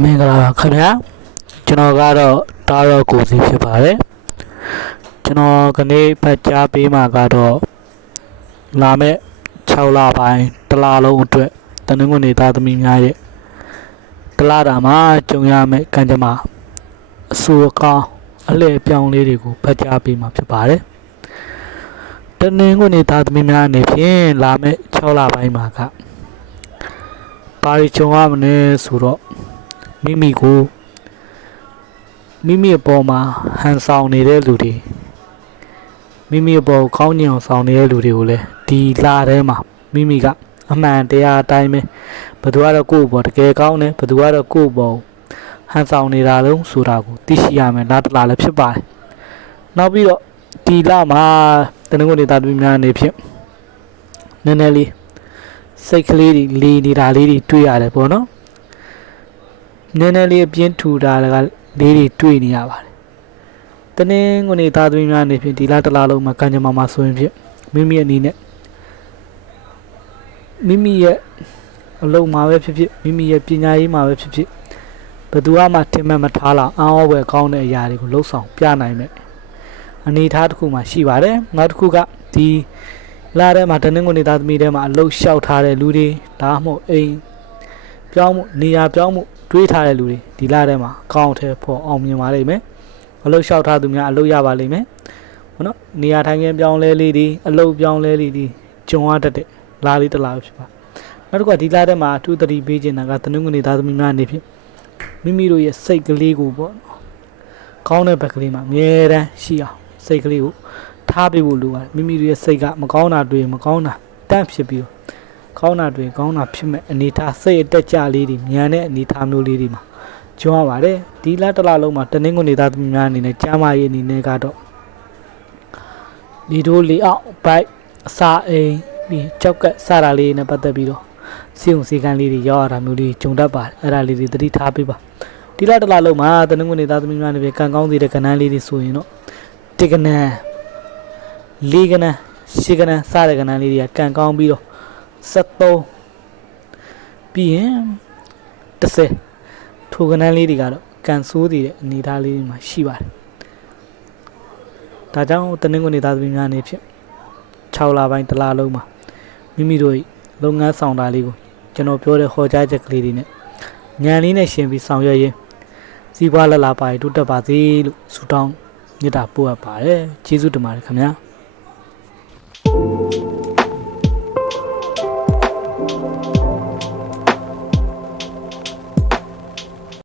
မင်္ဂလာပါခင်ဗျာကျွန်တော်ကတော့တားတော့ကိုစီဖြစ်ပါတယ်ကျွန်တော်ကနေ့ဖတ်ကြားပေးမှာကတော့လာမယ့်6လပိုင်းတစ်လလုံးအတွက်တနင်္ဂနွေသားသမီးများရဲ့တစ်လတာမှာကြုံရမယ့်ကံကြမ္မာအဆူအကောင်းအလှည့်အပြောင်းလေးတွေကိုဖတ်ကြားပေးမှာဖြစ်ပါတယ်တနင်္ဂနွေသားသမီးများအနေဖြင့်လာမယ့်6လပိုင်းမှာကပါရီကြုံရမလဲဆိုတော့ မိမိကိုမိမိအပေါ်မှာဟန်ဆောင်နေတဲ့လူတွေမိမိအပေါ်ကောင်းညင်အောင်ဆောင်နေတဲ့လူတွေကိုလည်းဒီလာထဲမှာမိမိကအမှန်တရားအတိုင်းပဲဘယ်သူကတော့ကိုယ့်အပေါ်တကယ်ကောင်းတယ်ဘယ်သူကတော့ကိုယ့်အပေါ်ဟန်ဆောင်နေတာလုံးဆိုတာကိုသိရှိရမယ်လားတလားလည်းဖြစ်ပါတယ်နောက်ပြီးတော့ဒီလာမှာတနင်္ဂနွေသားသမီးများအနေဖြင့်နည်းနည်းလေးစိတ်ကလေးတွေလီနေတာလေးတွေတွေ့ရတယ်ပေါ့နော် နည်းနည်းလေးအပြင်းထူတာကလေးတွေတွေ့နေရပါတယ်။တနင်္ဂနွေသားသမီးများအနေဖြင့်ဒီလတစ်လလုံးမှာကံကြမ္မာမှာဆိုရင်ဖြင့်မိမိအနေနဲ့မိမိရဲ့အလုံးမှာပဲဖြစ်ဖြစ်မိမိရဲ့ပညာရေးမှာပဲဖြစ်ဖြစ်ဘယ်သူမှထင်မှတ်မထားလောက်အောင်းဝယ်ကောင်းတဲ့အရာတွေကိုလှုပ်ဆောင်ပြနိုင်မယ်အနေအထားတစ်ခုမှရှိပါတယ်။နောက်တစ်ခုကဒီလာထဲမှာတနင်္ဂနွေသားသမီးထဲမှာအလုတ်လျှောက်ထားတဲ့လူတွေဒါမှမဟုတ်အိမ်ပြောင်းမှုနေရာပြောင်းမှု တွေးထားတဲ့လူတွေဒီလထဲမှာအကောင့်ထဲပေါ်အောင်မြင်ပါလိမ့်မယ်အလုပ်လျှောက်ထားသူများအလုပ်ရပါလိမ့်မယ်ဟုတ်နော်နေရာထိုင်ခင်းပြောင်းလဲလေးတွေအလုပ်ပြောင်းလဲလေးတွေကြုံရတတ်တဲ့လာလေးတစ်လားပဲဖြစ်ပါနောက်တစ်ခုကဒီလထဲမှာအထူးသတိပေးခြင်းတာကသနုငွေသားသမီးများအနေဖြင့်မိမိတို့ရဲ့စိတ်ကလေးကိုပေါ့နော်ကောင်းတဲ့ဘက်ကလေးမှာအမြဲတမ်းရှိအောင်စိတ်ကလေးကိုထားပေးဖို့လိုပါတယ်မိမိတို့ရဲ့စိတ်ကမကောင်းတာတွေ့ရင်မကောင်းတာတန့်ဖြစ်ပြီးတော့ ကောင်းတာတွေကောင်းတာဖြစ်မဲ့အနေထားစိတ်အတက်ကြလေးတွေမြန်တဲ့အနေထားမျိုးလေးတွေမှာကျွမ်းရပါတယ်ဒီလတစ်လလုံးမှာတနင်္ဂနွေသားသမီးများအနေနဲ့ကြားမရေးအနေနဲ့ကတော့လီဒိုလီအောက်ဘိုက်အစာအိမ်ပြီးကြောက်ကက်စတာလေးနဲ့ပတ်သက်ပြီးတော့စီုံစီကန်းလေးတွေရောက်ရတာမျိုးလေးဂျုံတတ်ပါတယ်အဲ့ဒါလေးတွေသတိထားပေးပါဒီလတစ်လလုံးမှာတနင်္ဂနွေသားသမီးများအနေနဲ့ကံကောင်းစေတဲ့ကဏ္ဍလေးတွေဆိုရင်တော့တိကနန်လေးကနန်ရှစ်ကနန်စတဲ့ကဏ္ဍလေးတွေကကံကောင်းပြီးတော့ 73ပြီးရင်30ထိုကနန်းလေးတွေကတော့ကန်ဆိုးတည်တဲ့အနေအထားလေးတွေမှာရှိပါတယ်ဒါကြောင့်တနင်္ဂနွေသားသမီးများအနေဖြင့်6လပိုင်းတစ်လလုံးမှာမိမိတို့၏လုပ်ငန်းဆောင်တာလေးကိုကျွန်တော်ပြောတဲ့ဟောကြားချက်ကလေးတွေနဲ့ညံလေးနဲ့ရှင်ပြီးဆောင်ရွက်ရင်းစီးပွားလလပါတိုးတက်ပါစေလို့ဆုတောင်းမေတ္တာပို့အပ်ပါတယ်ကျေးဇူးတင်ပါတယ်ခင်ဗျာ